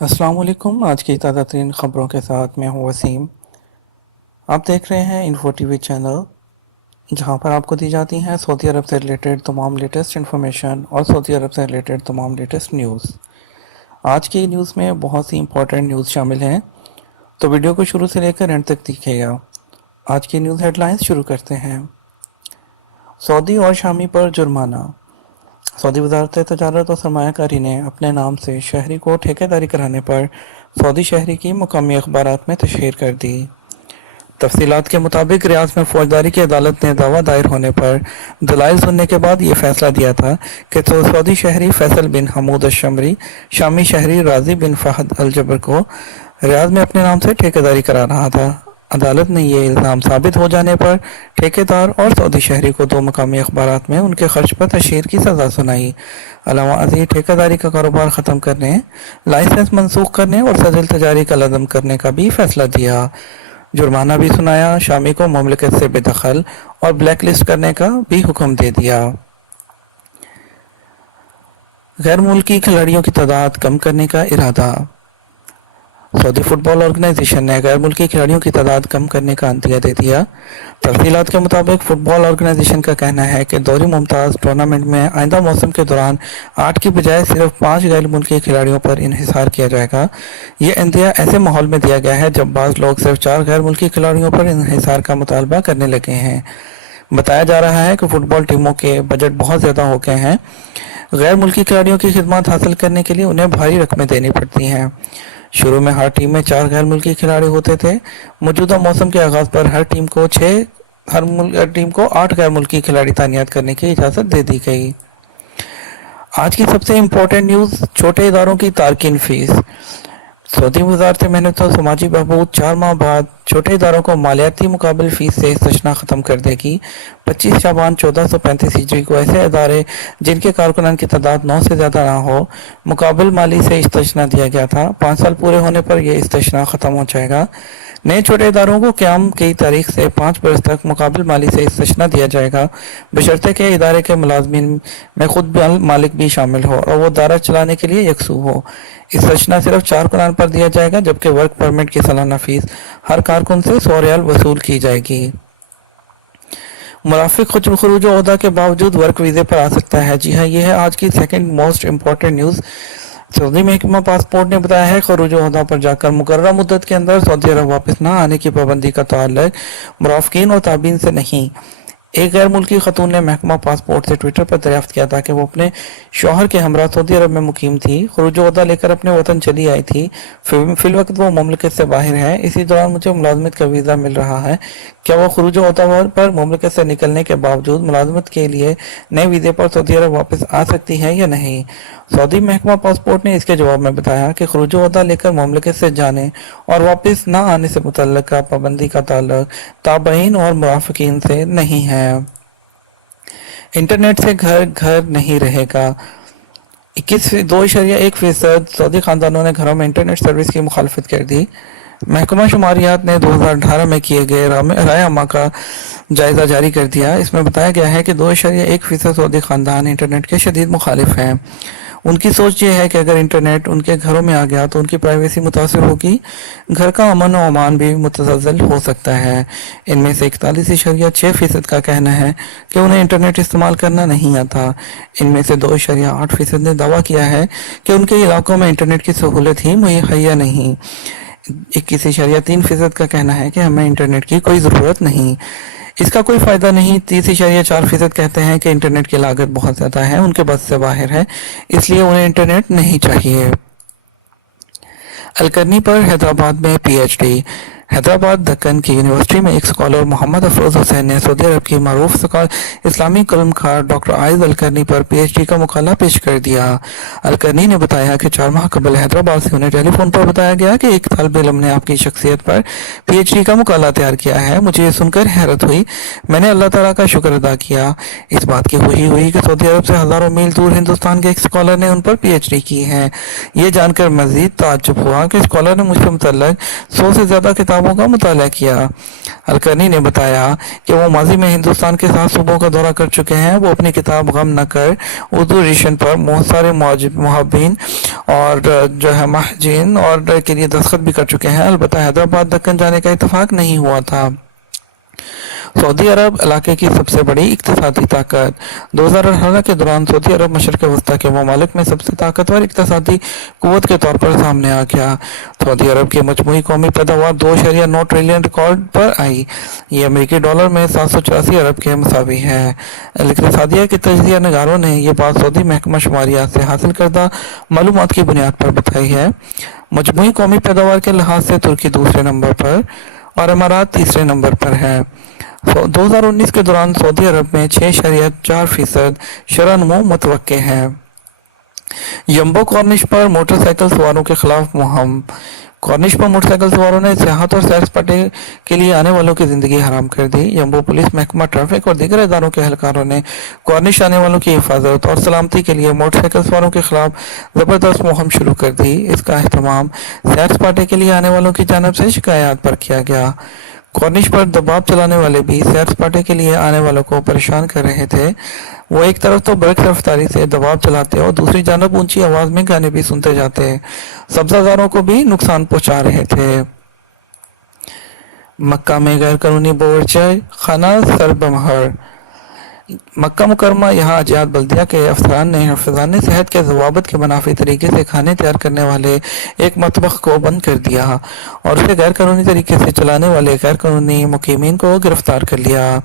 अस्सलाम वालेकुम। आज की ताज़ा तरीन ख़बरों के साथ मैं हूँ वसीम। आप देख रहे हैं इन्फो टीवी चैनल, जहाँ पर आपको दी जाती हैं सऊदी अरब से रिलेटेड तमाम लेटेस्ट इन्फॉर्मेशन और सऊदी अरब से रिलेटेड तमाम लेटेस्ट न्यूज़। आज की न्यूज़ में बहुत सी इंपॉर्टेंट न्यूज़ शामिल हैं, तो वीडियो को शुरू से लेकर एंड तक देखिएगा। आज की न्यूज़ हेडलाइंस शुरू करते हैं। सऊदी और शामी पर जुर्माना। सऊदी वजारत तजारत और सरमायाकारी ने अपने नाम से शहरी को ठेकेदारी कराने पर सऊदी शहरी की मुकामी अखबारात में तशहीर कर दी। तफसीलात के मुताबिक रियाज में फौजदारी की अदालत ने दावा दायर होने पर दलाइल सुनने के बाद ये फैसला दिया था कि तो सऊदी शहरी फैसल बिन हमूद अशमरी शामी शहरी राजी बिन फहद अल जबर को रियाज में अपने नाम से ठेकेदारी करा रहा था। अदालत ने ये इल्ज़ाम साबित हो जाने पर ठेकेदार और सऊदी शहरी को दो मकामी अखबारात में उनके खर्च पर तशहीर की सज़ा सुनाई। अलावा अज़ीज़ ठेकेदारी का कारोबार ख़त्म करने, लाइसेंस मनसूख करने और सजल तजारी का लज़म करने का भी फैसला दिया। जुर्माना भी सुनाया। शामी को मुमलिकत से बेदखल और ब्लैक लिस्ट करने का भी हुक्म दे दिया। गैर मुल्की खिलाड़ियों की तादाद कम करने का इरादा। सऊदी फुटबॉल ऑर्गेनाइजेशन ने गैर मुल्की खिलाड़ियों की तादाद कम करने का अंतिया दे दिया। तफसीलात के मुताबिक फुटबॉल ऑर्गेनाइजेशन का कहना है कि दौरी मुमताज़ टूर्नामेंट में आइंदा मौसम के दौरान 8 की बजाय सिर्फ 5 गैर मुल्की खिलाड़ियों पर इन्हिसार किया जाएगा। ये अंतिया ऐसे माहौल में दिया गया है जब बाज़ लोग सिर्फ 4 गैर मुल्की खिलाड़ियों पर इन्हिसार का मुतालबा करने लगे हैं। बताया जा रहा है कि फुटबॉल टीमों के बजट बहुत ज़्यादा हो गए हैं। गैर मुल्की खिलाड़ियों की खिदमत हासिल करने के लिए उन्हें भारी रकमें देनी पड़ती हैं। शुरू में हर टीम में 4 गैर मुल्की खिलाड़ी होते थे। मौजूदा मौसम के आगाज़ पर हर टीम को 8 गैर मुल्की खिलाड़ी तैनात करने की इजाज़त दे दी गई। आज की सबसे इम्पोर्टेंट न्यूज़, छोटे इदारों की तारकीन फीस। सऊदी वजारत मेहनत और समाजी बहबूद 4 माह बाद छोटे इदारों को मालियाती मुकाबल फीस से इस्तिस्ना ख़त्म कर देगी। 25 शाबान 1435 हिजरी को ऐसे इदारे जिनके कारकुनान की तादाद 9 से ज़्यादा ना हो, मुकाबल माली से इस्तिस्ना दिया गया था। 5 साल पूरे होने पर यह इस्तिस्ना ख़त्म हो जाएगा। नए छोटे इदारों को क़याम की तारीख से 5 बरस तक मुकाबल माली से इस्तिस्ना दिया जाएगा, बशर्ते के इदारे के मुलाजमीन में खुद मालिक भी शामिल हो और वो इदारा चलाने के लिए यकसू हो। इस्तिस्ना सिर्फ 4 कारकुनान पर दिया जाएगा, जबकि वर्क परमिट की सालाना फीस हर कारकुन से 100 रियाल वसूल की जाएगी। मुनाफिक खरूज ओहदा के बावजूद वर्क वीज़े पर आ सकता है। जी हाँ, यह है आज की second most important news. Saudi महकमा पासपोर्ट ने बताया है खरूज ओहदा पर जाकर मुकर्रर मुद्दत के अंदर सऊदी अरब वापस न आने की पाबंदी का ताल्लुक मुराफिकीन और ताबीन से नहीं। एक गैर मुल्की खतून ने महकमा पासपोर्ट से ट्विटर पर दरियाफ्त किया था कि वो अपने शौहर के हमरा सऊदी अरब में मुकीम थी, खरूज ओहदा लेकर अपने वतन चली आई थी। फिलवक्त वो मुमलिकत से बाहर है। इसी दौरान मुझे मुलाजमत का वीज़ा मिल रहा है। क्या वो खरूज ओहदा पर मुमलिकत से निकलने के बावजूद मुलाजमत के लिए नए वीज़े पर सऊदी अरब वापस आ सकती है या नहीं? सऊदी महकमा पासपोर्ट ने इसके जवाब में बताया कि खरूज ओहदा लेकर मुमलिकत से जाने और वापस न आने से मुतल्लिक पाबंदी का ताल्लुक ताबईन और मुराफिकीन से नहीं है। इंटरनेट से घर घर नहीं रहेगा। 2.1% सऊदी खानदानों ने घरों में इंटरनेट सर्विस की मुखालफत कर दी। महकमा शुमारियात ने 2018 में किए गए राय अमा का जायजा जारी कर दिया। इसमें बताया गया है कि 2.1% सऊदी खानदान इंटरनेट के शदीद मुखालिफ हैं। उनकी सोच ये है कि अगर इंटरनेट उनके घरों में आ गया तो उनकी प्राइवेसी मुतासर होगी, घर का अमन और अमान भी मुतज़्ज़ल हो सकता है। इनमें से 41.6% का कहना है कि उन्हें इंटरनेट इस्तेमाल करना नहीं आता। इनमें से 2.8% ने दावा किया है कि उनके इलाकों में इंटरनेट की सहूलत ही मुहैया नहीं। 21.3% का कहना है कि हमें इंटरनेट की कोई ज़रूरत नहीं, इसका कोई फ़ायदा नहीं। 30.4% कहते हैं कि इंटरनेट की लागत बहुत ज़्यादा है, उनके बस से बाहर है, इसलिए उन्हें इंटरनेट नहीं चाहिए। अलकरनी पर हैदराबाद में पीएचडी। हैदराबाद दक्कन की यूनिवर्सिटी में एक स्कॉलर मोहम्मद अफरोज़ हुसैन ने सऊदी अरब की मरूफ इस्लामी कलमखार डॉक्टर आयद अलकरनी पर पीएचडी का मुकाला पेश कर दिया। अलकरनी ने बताया कि 4 माह कबल हैदराबाद से उन्हें टेलीफोन पर बताया गया कि एक तालिब इल्म ने आपकी शख्सियत पर पीएचडी का मुकाला तैयार किया है। मुझे ये सुनकर हैरत हुई। मैंने अल्लाह ताला का शुक्र अदा किया। इस बात की खुशी हुई कि सऊदी अरब से हज़ारों मील दूर हिंदुस्तान के एक स्कॉलर ने उन पर पीएचडी की है। ये जानकर मज़ीद ताज्जुब हुआ कि स्कॉलर ने मुझसे मुतल्लिक 100 से ज़्यादा किताबों का मुताला किया। अलकरनी ने बताया कि वो माजी में हिंदुस्तान के 7 सूबों का दौरा कर चुके हैं। वो अपनी किताब गम न कर उर्दू एडिशन पर बहुत सारे मुहब्बीन اور جو ہے مہاجرین اور کے لیے دستخط بھی کر چکے ہیں. البتہ حیدرآباد دکن جانے کا اتفاق نہیں ہوا تھا. سعودی عرب علاقے کی سب سے بڑی اقتصادی طاقت. 2018 کے دوران سعودی عرب مشرق وسطیٰ کے ممالک میں سب سے طاقتور اقتصادی قوت کے طور پر سامنے آ گیا. سعودی عرب کی مجموعی قومی پیداوار 2.9 ٹریلین ریکارڈ پر آئی. یہ امریکی ڈالر میں 784 ارب کے مساوی ہے. الاقتصادیہ کے تجزیہ نگاروں نے یہ بات سعودی محکمہ شماریات سے حاصل کردہ معلومات کی بنیاد پر بتائی ہے. مجموعی قومی پیداوار کے لحاظ سے ترکی دوسرے نمبر پر اور امارات تیسرے نمبر پر ہے. 2019 کے دوران سعودی عرب میں 6.4% شرح نمو متوقع ہے. یمبو کارنش پر موٹر سائیکل سواروں کے خلاف مہم. کارنش پر موٹر سائیکل سواروں نے سیاحت اور سیر سپاٹے کے لیے آنے والوں کی زندگی حرام کر دی. یمبو پولیس محکمہ ٹریفک اور دیگر اداروں کے اہلکاروں نے کارنش آنے والوں کی حفاظت اور سلامتی کے لیے موٹر سائیکل سواروں کے خلاف زبردست مہم شروع کر دی. اس کا اہتمام سیر سپاٹے کے لیے آنے والوں کی جانب سے شکایات پر کیا گیا. کارنش پر دباؤ چلانے والے بھی سیر سپاٹے کے لیے آنے والوں کو پریشان کر رہے تھے. وہ ایک طرف تو برق رفتاری سے دباؤ چلاتے اور دوسری جانب اونچی آواز میں گانے بھی سنتے جاتے. سبزہ زاروں کو بھی نقصان پہنچا رہے تھے. مکہ میں غیر قانونی باورچی خانہ سر بمہر. مکہ مکرمہ یہاں اجیاد بلدیہ کے افسران نے حفظان صحت کے ضوابط کے منافی طریقے سے کھانے تیار کرنے والے ایک مطبخ کو بند کر دیا اور اسے غیر قانونی طریقے سے چلانے والے غیر قانونی مقیمین کو گرفتار کر لیا.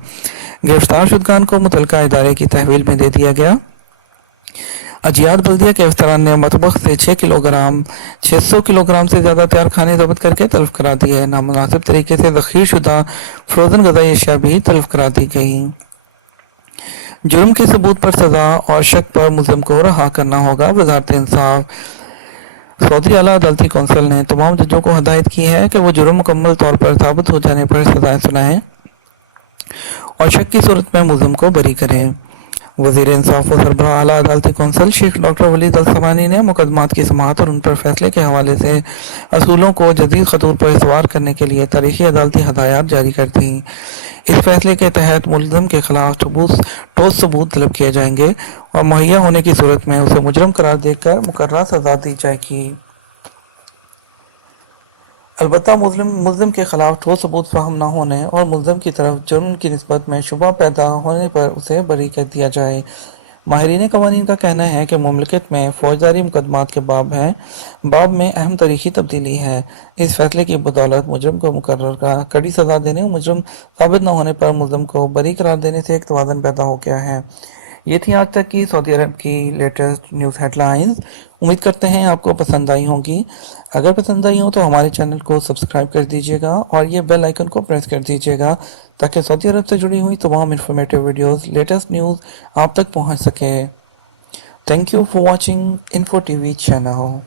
گرفتار شدگان کو متعلقہ ادارے کی تحویل میں دے دیا گیا. اجیاد بلدیہ کے افسران نے مطبخ سے 600 کلو گرام سے زیادہ تیار کھانے ضبط کر کے تلف کرا دیے. نامناسب طریقے سے ذخیر شدہ فروزن غذائی اشیاء بھی تلف کرا دی گئیں. جرم کے ثبوت پر سزا اور شک پر ملزم کو رہا کرنا ہوگا. وزارت انصاف. سعودی اعلیٰ عدالتی کونسل نے تمام ججوں کو ہدایت کی ہے کہ وہ جرم مکمل طور پر ثابت ہو جانے پر سزائیں سنائیں اور شک کی صورت میں ملزم کو بری کریں. وزیر انصاف و سربراہ اعلیٰ عدالتی کونسل شیخ ڈاکٹر ولید السمانی نے مقدمات کی سماعت اور ان پر فیصلے کے حوالے سے اصولوں کو جدید خطوط پر استوار کرنے کے لیے تاریخی عدالتی ہدایات جاری کر دیں. اس فیصلے کے تحت ملزم کے خلاف ٹھوس ثبوت طلب کیے جائیں گے اور مہیا ہونے کی صورت میں اسے مجرم قرار دے کر مقررہ سزا دی جائے گی. البتہ ملزم کے خلاف ٹھوس ثبوت فراہم نہ ہونے اور ملزم کی طرف جرم کی نسبت میں شبہ پیدا ہونے پر اسے بری کر دیا جائے. ماہرین قوانین کا کہنا ہے کہ مملکت میں فوجداری مقدمات کے باب میں اہم تاریخی تبدیلی ہے. اس فیصلے کی بدولت مجرم کو مقررہ کڑی سزا دینے اور مجرم ثابت نہ ہونے پر ملزم کو بری قرار دینے سے ایک توازن پیدا ہو گیا ہے. یہ تھی آج تک کی سعودی عرب کی لیٹسٹ نیوز ہیڈ لائنز. امید کرتے ہیں آپ کو پسند آئی ہوں گی. اگر پسند آئی ہوں تو ہمارے چینل کو سبسکرائب کر دیجیے گا اور یہ بیل آئیکن کو پریس کر دیجیے گا تاکہ سعودی عرب سے جڑی ہوئی تمام انفارمیٹیو ویڈیوز لیٹسٹ نیوز آپ تک پہنچ سکے. Thank you for watching info T V channel.